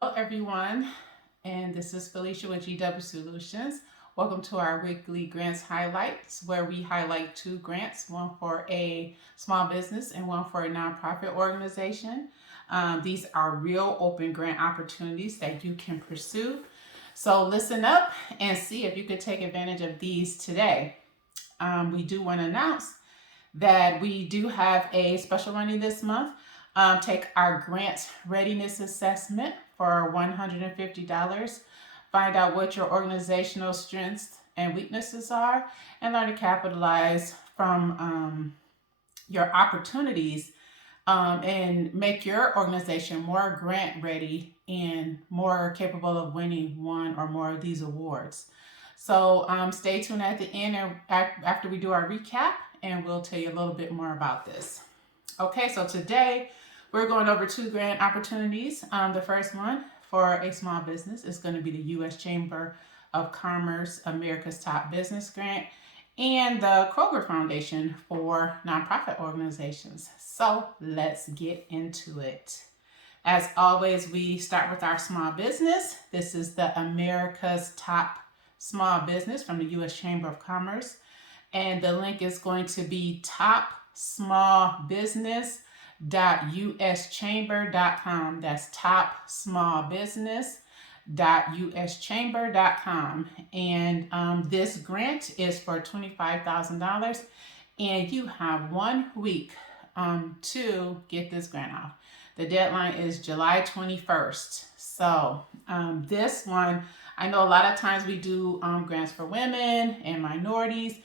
Hello everyone, and this is Felicia with GW Solutions. Welcome to our weekly grants highlights where we highlight two grants, one for a small business and one for a nonprofit organization. These are real open grant opportunities that you can pursue. So listen up and see if you could take advantage of these today. We do want to announce that we do have a special running this month. Take our grant readiness assessment for $150. Find out what your organizational strengths and weaknesses are and learn to capitalize from your opportunities and make your organization more grant ready and more capable of winning one or more of these awards. So stay tuned at the end and after we do our recap, and we'll tell you a little bit more about this. Okay, so today we're going over two grant opportunities. The first one for a small business is going to be the U.S. Chamber of Commerce America's Top Business Grant and the Kroger Foundation for nonprofit organizations. So let's get into it. As always, we start with our small business. This is the America's Top Small Business from the U.S. Chamber of Commerce. And the link is going to be topsmallbusiness.uschamber.com. That's topsmallbusiness.uschamber.com. And this grant is for $25,000, and you have 1 week to get this grant off. The deadline is July 21st. So this one, I know a lot of times we do grants for women and minorities.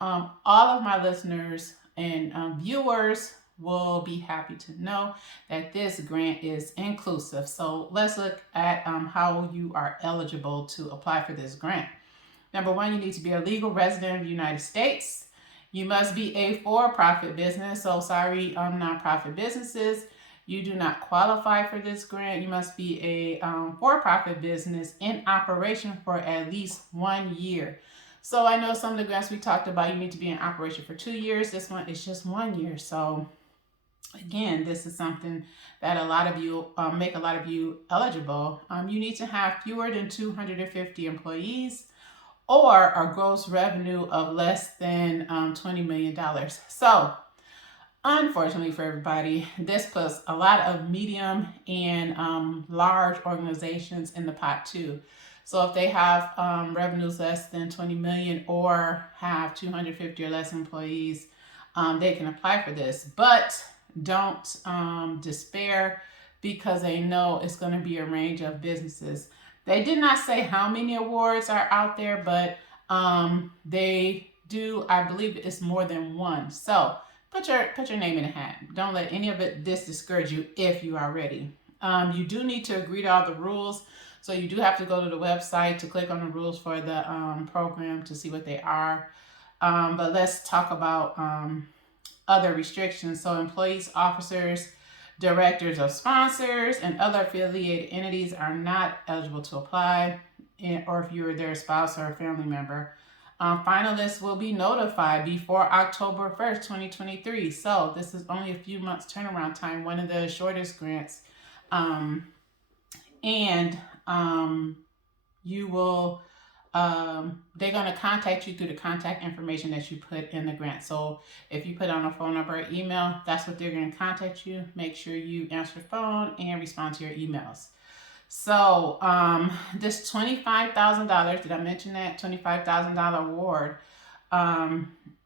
All of my listeners and viewers will be happy to know that this grant is inclusive. So let's look at how you are eligible to apply for this grant. Number one, you need to be a legal resident of the United States. You must be a for-profit business. So sorry, nonprofit businesses, you do not qualify for this grant. You must be a for-profit business in operation for at least 1 year. So I know some of the grants we talked about, you need to be in operation for 2 years. This one is just 1 year. So again, this is something that a lot of you make a lot of you eligible. You need to have fewer than 250 employees or a gross revenue of less than $20 million. So unfortunately for everybody, this puts a lot of medium and large organizations in the pot too. So if they have revenues less than 20 million or have 250 or less employees, they can apply for this. But don't despair, because they know it's going to be a range of businesses. They did not say how many awards are out there, but they do, I believe it's more than one. So put your name in a hat. Don't let any of this discourage you if you are ready. You do need to agree to all the rules. So you do have to go to the website to click on the rules for the program to see what they are. But let's talk about other restrictions. So employees, officers, directors of sponsors, and other affiliated entities are not eligible to apply, or if you're their spouse or a family member. Finalists will be notified before October 1st, 2023. So this is only a few months turnaround time, one of the shortest grants. You will, they're going to contact you through the contact information that you put in the grant. So if you put on a phone number or email, that's what they're going to contact you. Make sure you answer the phone and respond to your emails. So this $25,000, did I mention that? $25,000 award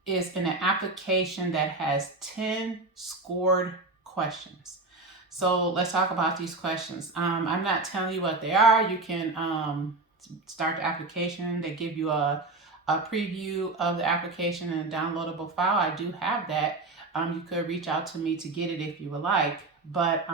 is in an application that has 10 scored questions. So let's talk about these questions. I'm not telling you what they are. You can start the application. They give you a preview of the application and a downloadable file. I do have that. You could reach out to me to get it if you would like. But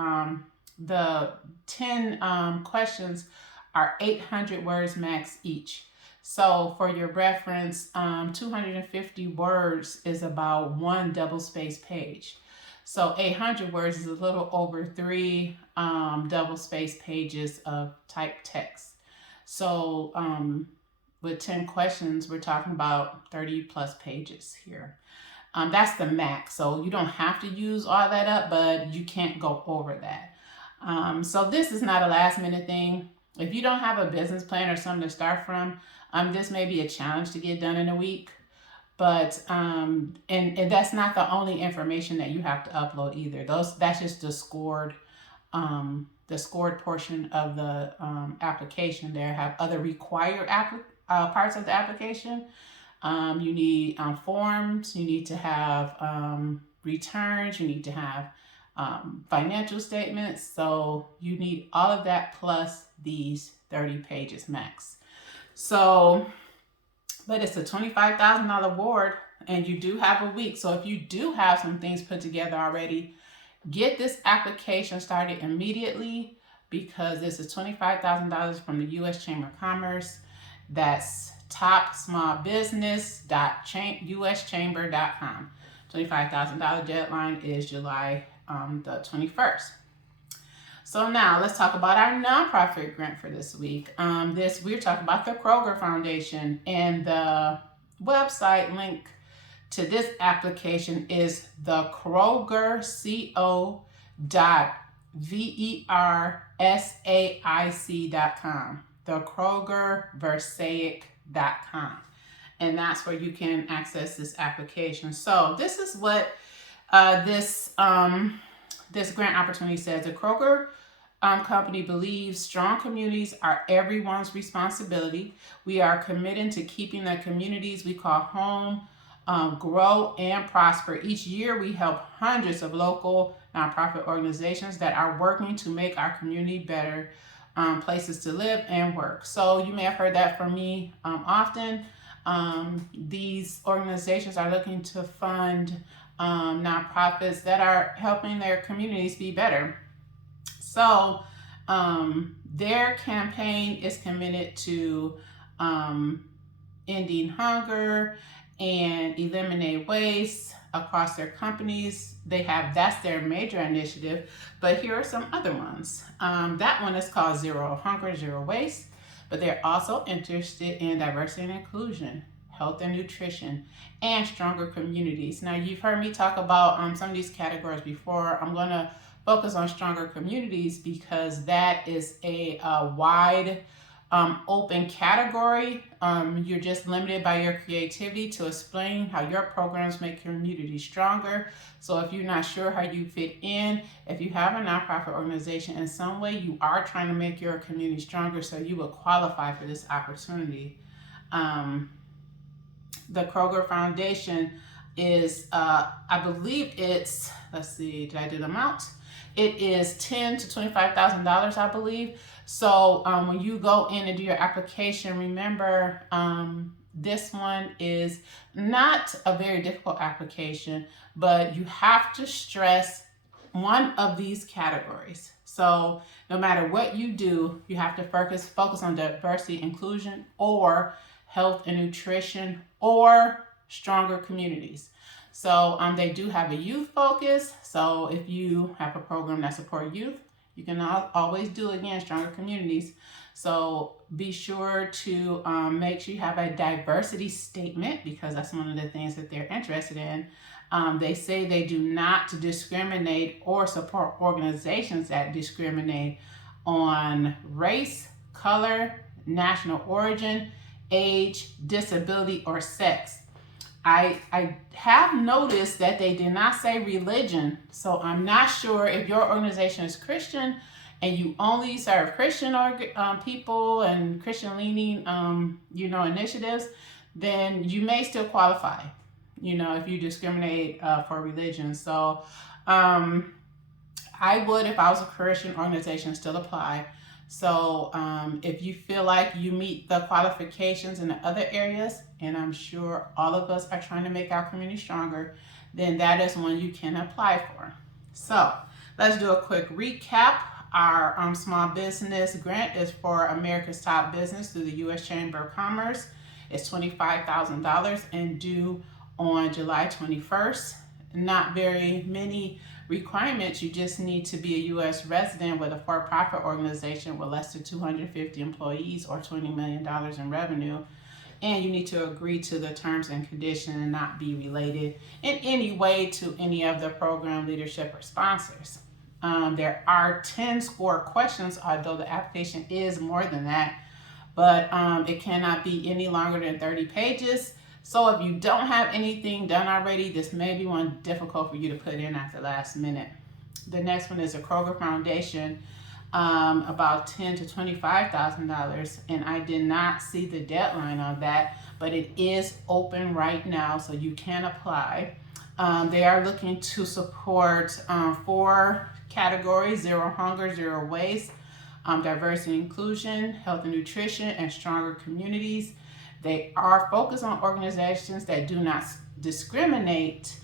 the 10 questions are 800 words max each. So for your reference, 250 words is about one double-space page. So 800 words is a little over 3 double-space pages of typed text. So with 10 questions, we're talking about 30 plus pages here. That's the max. So you don't have to use all that up, but you can't go over that. So this is not a last minute thing. If you don't have a business plan or something to start from, this may be a challenge to get done in a week. But and that's not the only information that you have to upload either. That's just the scored portion of the application. There have other required parts of the application. You need forms. You need to have returns. You need to have financial statements. So you need all of that plus these 30 pages max. So, but it's a $25,000 award and you do have a week. So if you do have some things put together already, get this application started immediately because this is $25,000 from the U.S. Chamber of Commerce. That's topsmallbusiness.uschamber.com. $25,000 deadline is July the 21st. So now let's talk about our nonprofit grant for this week. We're talking about the Kroger Foundation, and the website link to this application is the krogerco.versaic.com. The krogerversaic.com. And that's where you can access this application. So this is what this grant opportunity says. The Kroger company believes strong communities are everyone's responsibility. We are committed to keeping the communities we call home grow and prosper. Each year we help hundreds of local nonprofit organizations that are working to make our community better places to live and work. So you may have heard that from me often. These organizations are looking to fund nonprofits that are helping their communities be better. So their campaign is committed to ending hunger and eliminate waste across their companies. That's their major initiative, but here are some other ones. That one is called Zero Hunger, Zero Waste, but they're also interested in diversity and inclusion, health and nutrition, and stronger communities. Now, you've heard me talk about some of these categories before. I'm going to focus on stronger communities because that is a wide open category. You're just limited by your creativity to explain how your programs make communities stronger. So if you're not sure how you fit in, if you have a nonprofit organization in some way, you are trying to make your community stronger, so you will qualify for this opportunity. The Kroger Foundation is, I believe it's, let's see, did I do the amount? It is $10,000 to $25,000, I believe. So when you go in and do your application, remember this one is not a very difficult application, but you have to stress one of these categories. So no matter what you do, you have to focus on diversity, inclusion, or health and nutrition, or stronger communities. So they do have a youth focus. So if you have a program that supports youth, you can always do, again, stronger communities. So be sure to make sure you have a diversity statement, because that's one of the things that they're interested in. They say they do not discriminate or support organizations that discriminate on race, color, national origin, age, disability, or sex. I have noticed that they did not say religion, so I'm not sure if your organization is Christian and you only serve Christian people and Christian-leaning, initiatives, then you may still qualify, if you discriminate for religion. So I would, if I was a Christian organization, still apply. So if you feel like you meet the qualifications in the other areas, and I'm sure all of us are trying to make our community stronger, then that is one you can apply for. So let's do a quick recap. Our small business grant is for America's Top Business through the U.S. Chamber of Commerce. It's $25,000 and due on July 21st. Not very many requirements. You just need to be a U.S. resident with a for-profit organization with less than 250 employees or $20 million in revenue. And you need to agree to the terms and conditions and not be related in any way to any of the program leadership or sponsors. There are 10 score questions, although the application is more than that, but it cannot be any longer than 30 pages. So if you don't have anything done already, this may be one difficult for you to put in at the last minute. The next one is a Kroger Foundation, about $10,000 to $25,000, and I did not see the deadline on that, but it is open right now, so you can apply. They are looking to support 4 categories: zero hunger, zero waste, diversity and inclusion, health and nutrition, and stronger communities. They are focused on organizations that do not discriminate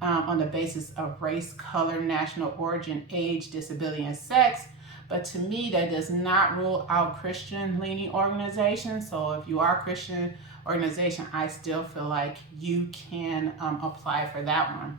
on the basis of race, color, national origin, age, disability, and sex. But to me, that does not rule out Christian-leaning organizations. So if you are a Christian organization, I still feel like you can apply for that one.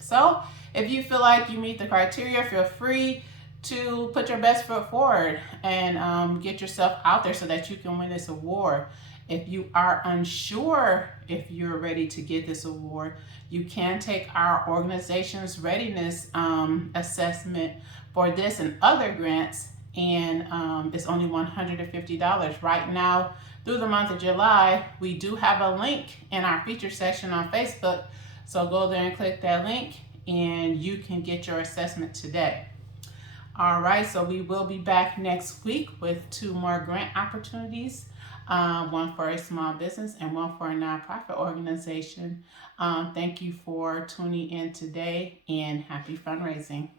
So if you feel like you meet the criteria, feel free to put your best foot forward and get yourself out there so that you can win this award. If you are unsure if you're ready to get this award, you can take our organization's readiness assessment for this and other grants, and it's only $150. Right now, through the month of July, we do have a link in our feature section on Facebook, so go there and click that link and you can get your assessment today. All right, so we will be back next week with 2 more grant opportunities, one for a small business and one for a nonprofit organization. Thank you for tuning in today, and happy fundraising.